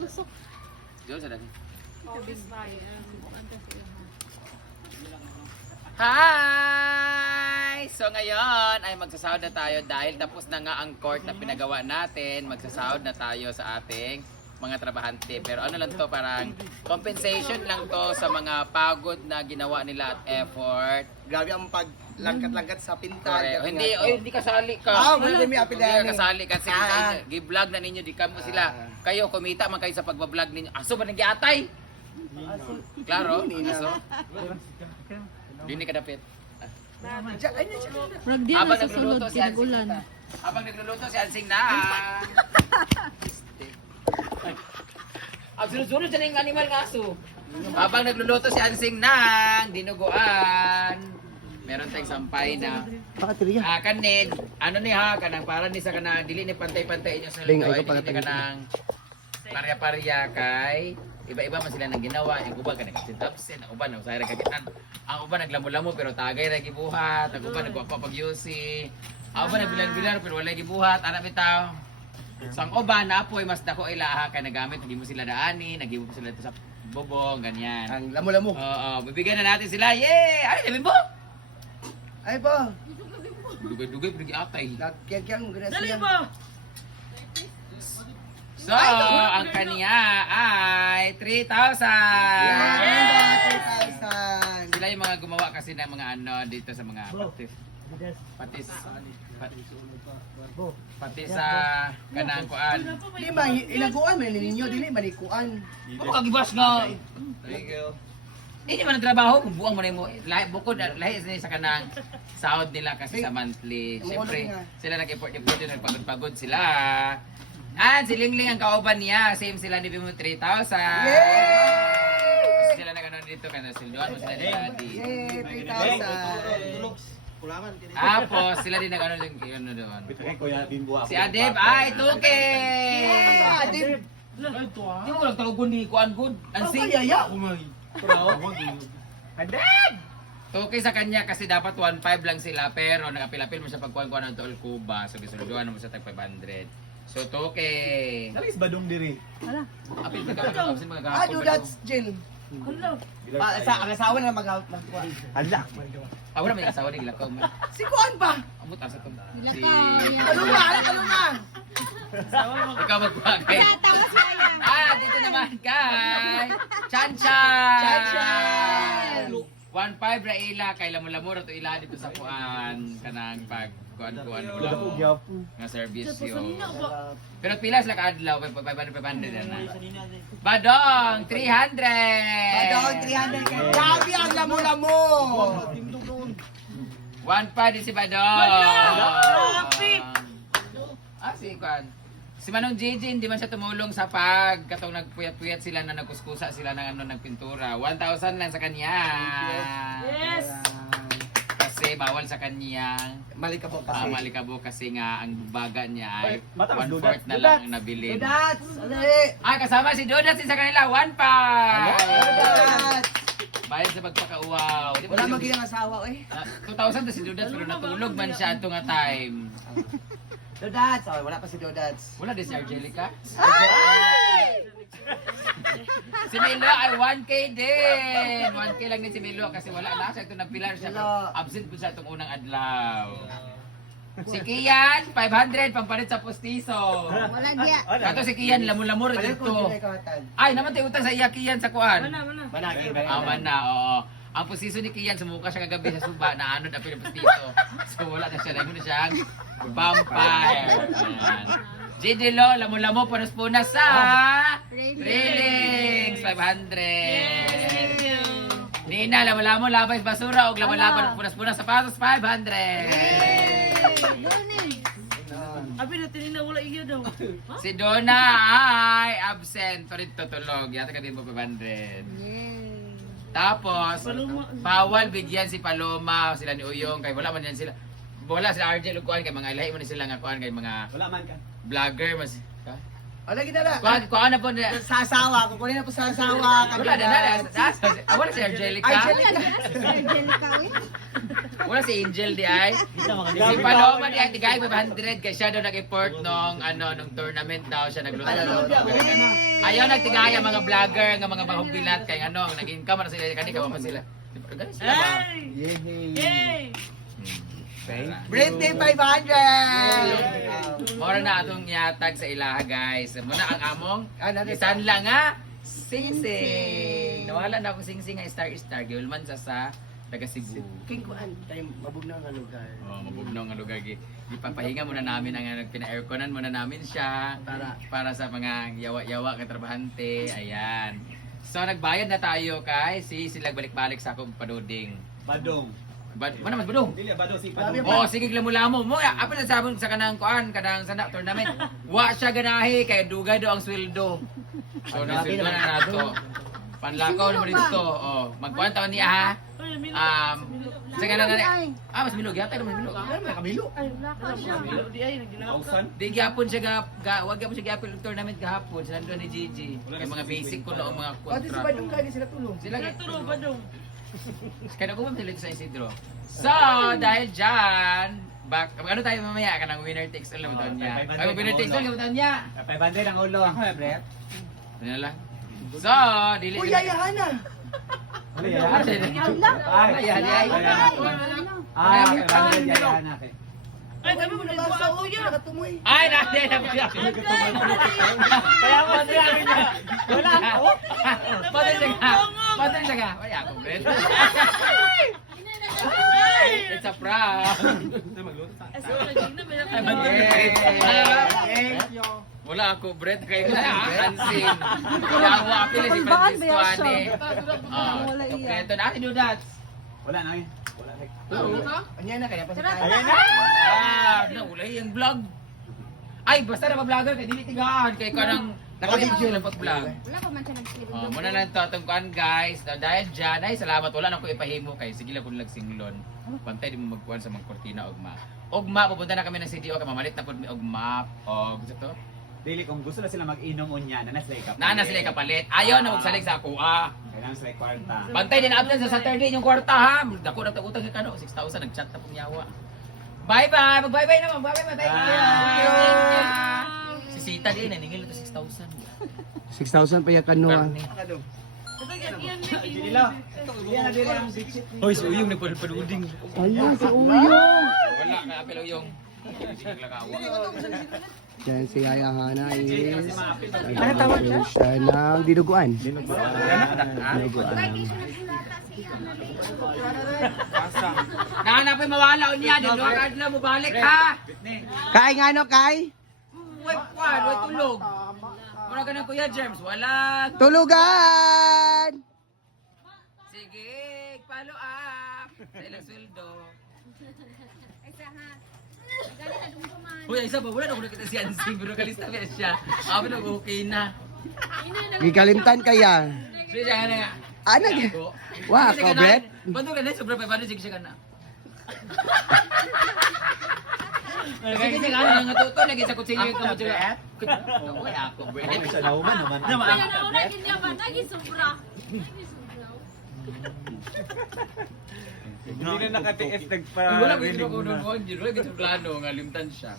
Diyan sa dati. Hi! So ngayon ay magsasahod na tayo dahil tapos na nga ang court na pinagawa natin. Magsasahod na tayo sa ating mga trabahante. Pero ano lang to, parang compensation lang to sa mga pagod na ginawa nila at effort. Grabe ang paglangkat-langkat sa pinta. Correct. Hindi kasali ka. Wala may apelidan. Hindi kasali kasi gi-vlog na ninyo di kamo sila. Kayo kumita man kayo sa pagba-vlog ninyo. Aso ba nag-giatay? Klaro, aso. Dini ka dapit. Rag di na sa sulod, kinagulan. Habang nagluluto si Ansing na. Ang sunod-sunod siya na yung animal nga aso. Habang nagluluto si Ansing na, dinuguan. Meron tayong sampay na. Kanid, ano ni ha, kanang para ni sa kanang, dili ni pantay-pantay inyo sa luto. Ay dili ni kanang parya-parya kay iba-iba man sila nang ginawa, yung uban kanang absent, ang uban usay ra kagitan. Ang uban naglamo-lamo pero tagay ra gibuhat, ang uban nagwapa pag UC. Ang uban nagbilan-bilan pero wala gibuhat, ana bitaw. So ang uban na apoy mas dako ilaha kay nagamit, gimo sila daani, nagimo sila sa bubong ganyan. Ang lamo-lamo. Oo, bibigyan na natin sila. Yay! Ay, sabi mo. Ay po. Dugay-dugay pero giatay. Nagkiyang mo gina Dali siya. ba? So, ang kaniya ay 3,000! Sila yung mga gumawa kasi ng mga ano dito sa mga pati sa kanang kuan. Di ba, inaguan mo ninyo, dili ba ni kuan? Ano ka gibas nga? Thank you. Hindi man ang trabaho kung buang mo na mo. Bukod lahi sa kanang sahod nila kasi sa monthly. Siyempre, sila nag-import-import yun, nagpagod-pagod sila. Si Lingling ang kauban niya. Same sila ni Bimo 3,000. Yay! Sila nag-ano dito kaya silduan mo sila ni Daddy. Yay, 3,000. Tapos sila din nag-ano yung ano doon. Kuya Bimbo ako. Si Adeb ay 2K! Adib! Hindi mo lang talugon ni Kuan Good. Ang Ansing. kayaya! Adeb! 2K sa kanya kasi dapat 1.5 lang sila pero nag-apil-apil mo siya pagkuhan-kuhan ng Tool Cuba. So gisulduan mo siya tag 500. So 2K. Nalis badong diri. Hala. Apil ka ka kasi mga Ah, do that's Jill. Ang asawa na mag-kuan. Hala. wala may asawa ni Lakaw man. Si kuan ba? Amot asa to. Nilakaw. Kaluma, kaluma. Ikaw magkuha kay. Tapos kaya. Dito naman kay Chan Chan. Chan Chan. 1.5 ra ila kay lamo-lamo ra to ila dito sa kuan kanang pag kuan nga service yo. Pero pila sila ka adlaw 500 na. Badong 300. Badong 300 ka. Grabe ang lamo-lamo. 1.5 din si Badong. Lapit. Si kuan. Si Manong JJ hindi man siya tumulong sa pag katong nagpuyat-puyat sila na nagkuskusa sila ng ano nagpintura. 1,000 lang sa kanya. Yes. Kasi bawal sa kanyang Malikabo kasi. malikabo kasi nga ang baga niya ay Mataas, 1/4 na Dudats. lang ang nabilin. Dudats! Ali! Kasama si Dodats sa kanila 1.5. Dudats! Bayad sa pagpakauwaw. Di ba Wala si- magiging asawa eh. 2,000 to si Dodats pero natulog man siya ato nga time. Dudats! Oh, wala pa si Dudats. Wala din si Angelica. Si Milo ay 1K din. 1K lang din si Milo kasi wala na siya ito nagpilar siya. Pero absent po siya itong unang adlaw. Si Kian, 500 pampalit sa postiso. Wala diya. Kato si Kian, lamur-lamur Palit ko dito. din ikawatan. Ay, naman tayo utang sa iya Kian sa kuan. Mana. Aman na, oo. Ang postiso ni Kian, sumuka siya kagabi sa suba, naanod ang postiso. So wala na siya, nagmuna siyang vampire. Ayan. Jidilo, lamo-lamo, panas-punas sa Railings, 500. Nina, lamo-lamo, labay basura, o lamo-lamo, punas-punas sapatos, 500. Abi na tinina wala iyo daw. Si Donna ay absent, pa rin tutulog. Yata ka din po 500. Tapos, Paloma. bawal bigyan si Paloma, sila ni Uyong, kay wala man yan sila. Wala sila RJ Lukuan, kay mga ilahi man sila nga kuan, kay mga Wala man ka. vlogger mas. Ha? Lagi na lang. Kuha na po na. Sa asawa, kukunin na po sa asawa. Wala na. Wala si Angelica. Angelica, uy. Wala si Angel di ay. Si Paloma di ay tigay 500 kasi siya daw nag-import nung tournament daw siya nagluto. Ayaw nagtigaya mga vlogger nga mga bahugbilat kay nag-income na sila kani kawa pa sila. Ganun sila ba? Yay! Birthday 500! Mora na atong yatag sa ilaha guys. Muna ang among Ano isan lang nga Singsing. Nawala na akong Singsing nga star. Giulman sa taga Cebu. King kuan, tayo mabugnaw nga lugar. Mabugnaw nga lugar. Ipapahinga muna namin ang pina-airconan muna namin siya para sa mga yawa-yawa katrabahante. Ayan. So nagbayad na tayo kay sila balik-balik sa akong paduding. Badong. Mana mas badong? Dili, badong si Badong. Padong. Oh, sige lamo-lamo mo. Apa na sabon sa kanang sana tournament. Wa siya ganahi kay dugay do ang sweldo. So nasildo na nato. Panlakaw naman dito. Oh, magkuan taon niya ha. Sa kanang mas bilog yata mas bilog. Kabilo. Ay, wala ka siya. Di ay, naginakaw. Kausan. Di gyapon siya wag gyapon siya gyapon og tournament gahapon sa nandun ni Gigi. Kay mga basic ko lang mga Pati si kontra. Badong kaya sila tulong. Sila Naturo ba dong? kaya ko dito sa Isidro. So, dahil dyan, ano tayo mamaya? Kanang winner takes all naman niya. Ay, winner takes all naman niya. 500 ang ulo. Ako na, Brett. Ano lang? So, dili. Uy, yayahan na! Ano yan? Ay, ay. Ay, 500 yan. Ay, sabi mo, nagbuha ako yan. Nakatumoy. Ay, nade na po siya. Kaya mo sinabi niya. Wala ako. Patay siya ka. Patay siya ka. Ay, ako, Brett. It's a prank. Ay, so, naging na, may Ay, nakita. wala ako, Brett. Kayo na, Hansin. Yawa, apil si Francisco, ane. Kompleto na, atin yung dats. Wala na eh. Wala na. Anya na kaya pa sa tayo. Ayan na. Naulay yung vlog. Ay, basta na ma-vlogger, kaya dili tigaan. Kaya ka nang naka-video lang pag-vlog. Wala pa man siya nag-schedule. Muna lang ito itong kuhan guys. Dahil dyan, ay salamat. Wala na ko ipahimo kay sige lang kung nagsinglon. Pantay di mo magkuhan sa mga kortina ogma. Ogma, pupunta na kami ng CDO kay mamalit na po mi ogma. Og gusto to? Dili, kung gusto na sila mag-inom unya, nanas sila ikapalit. Nana sila kapalit. Ayaw na magsalig sa ako Kailangan sila kwarta. Bantay din absent sa Saturday yung kwarta ha. Dako na utang ka kano 6,000 nag-chat na pong yawa. Bye-bye. Mag-bye-bye naman. Bye-bye. Thank you. Si Sita din naningil ito 6,000. 6,000 pa yung kanuan. Karne. Dila. Yan na dili ang bitchit. Hoy, si Uyong nagpaduding. Ayun, si Uyo. Wala ka apel Uyong. Sige lakawa. Yan si Yaya Hana is Ano tawag siya? Siya ng dinuguan. Dinuguan. Nahanapin mawala niya. Dito ka na mo balik ha. Kay nga no, Kay? Wait, wait tulog. Muna ka ng Kuya Germs. Wala. Tulugan! Sige, follow up. Sa ilang sweldo. Isa ha. Gali na dumduman. Uy, isa pa. Wala na ko nakita si Ansing. Pero kalista ba siya? Sabi na okay na. Gikalimtan kaya. Sige siya ka na nga. Ano? Wah, Sige ko, ka na. Brett? Bantu ka na. Sobra pa. Paano sige siya ka na? Sige siya ka na. Nga tuto. Lagi sa kutsilyo yung kamot siya. Uy, ako, Brett. Ano siya nauman naman. Kaya na una, ganyan ba? Naging sobra. Hindi na naka-TF Wala ko yung kununuan. Wala ko yung plano. Nga limtan siya.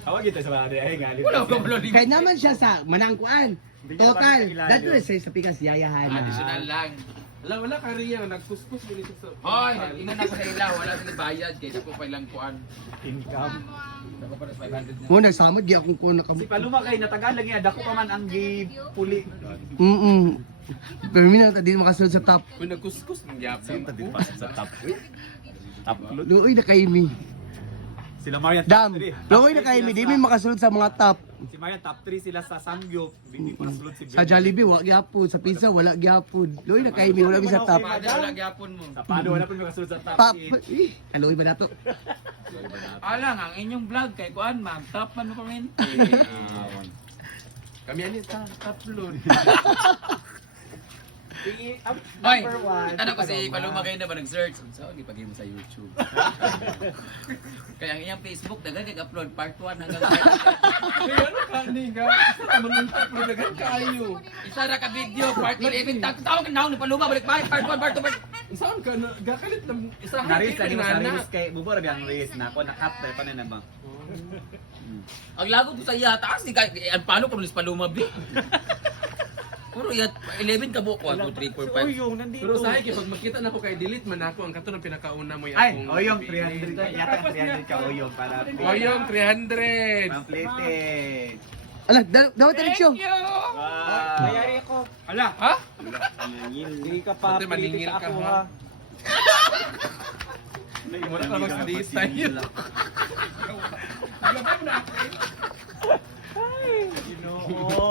Tawag ito sa mga ay nga. Wala ko malo limtan. Kaya naman siya sa manangkuan. Total. Dato sa pikas Yaya Hana. Additional lang. Wala ka riya, nagkuskus mo dito sa... Hoy, ingon ako sa ilaw, wala sila bayad kaya sa po pa ilang kuan. Income. Ako pa 500 na. Mo nagsamod gi akong kuno Si Paluma kay natagal lagi dako pa man ang puli. Pero mina ta di makasunod sa top. Kung nagkuskus ng yapon. Sa top. Top load. Luoy na kay mi. Sila Marian Dam. top 3. Luoy na kay mi, di mi makasunod sa mga top. Si Marian top 3 sila sa Sangyup. Hindi pa nasulod si Sa Jollibee wala gyapon, sa pizza wala gyapon. Luoy na kay mi, wala mi sa top. Wala gyapon mo. Sa Pado wala pa makasulod sa top. Top. 8. Aloy ba nato? Alang ang inyong vlog kay kuan ma'am, top man mo comment. Kami ani sa upload. Hoy, Number one. tanong ko si Paloma kayo na ba nag-search? So, ipagay mo sa YouTube. Kaya ang iyang Facebook, dagan nag-upload part 1 hanggang part Kaya ano ka, Niga? Isa ka manuntak, pero dagan kayo. Isa na ka video, part 1, even tawag ka na ni Paloma, balik part 1, part 2, part Saan ka na? Gakalit lang. Isa ka Naris lagi mo sa nana. Naris kay Bubo rabi ang Naris na ako nakat pa pa na ba. Ang lago po sa iya, taas ni ang paano kung Luis Paloma B? Puro yat, 11 ka buko, 1, 2, 3, 4, 5. Oyong nandito. Pero sa akin, pag makita na ako kay delete man ako, ang kato ng pinakauna mo Ay, akong oyong pipiliin. 300 yata 300 ka oyong para. Oyong 300. Pang plated. Ala, daw tayo show. Thank you! Wow. Mayari ako. Ala, ha? Hindi ka pa Pati maningil ka ha. Wala ka mag-dis tayo. Ginoo.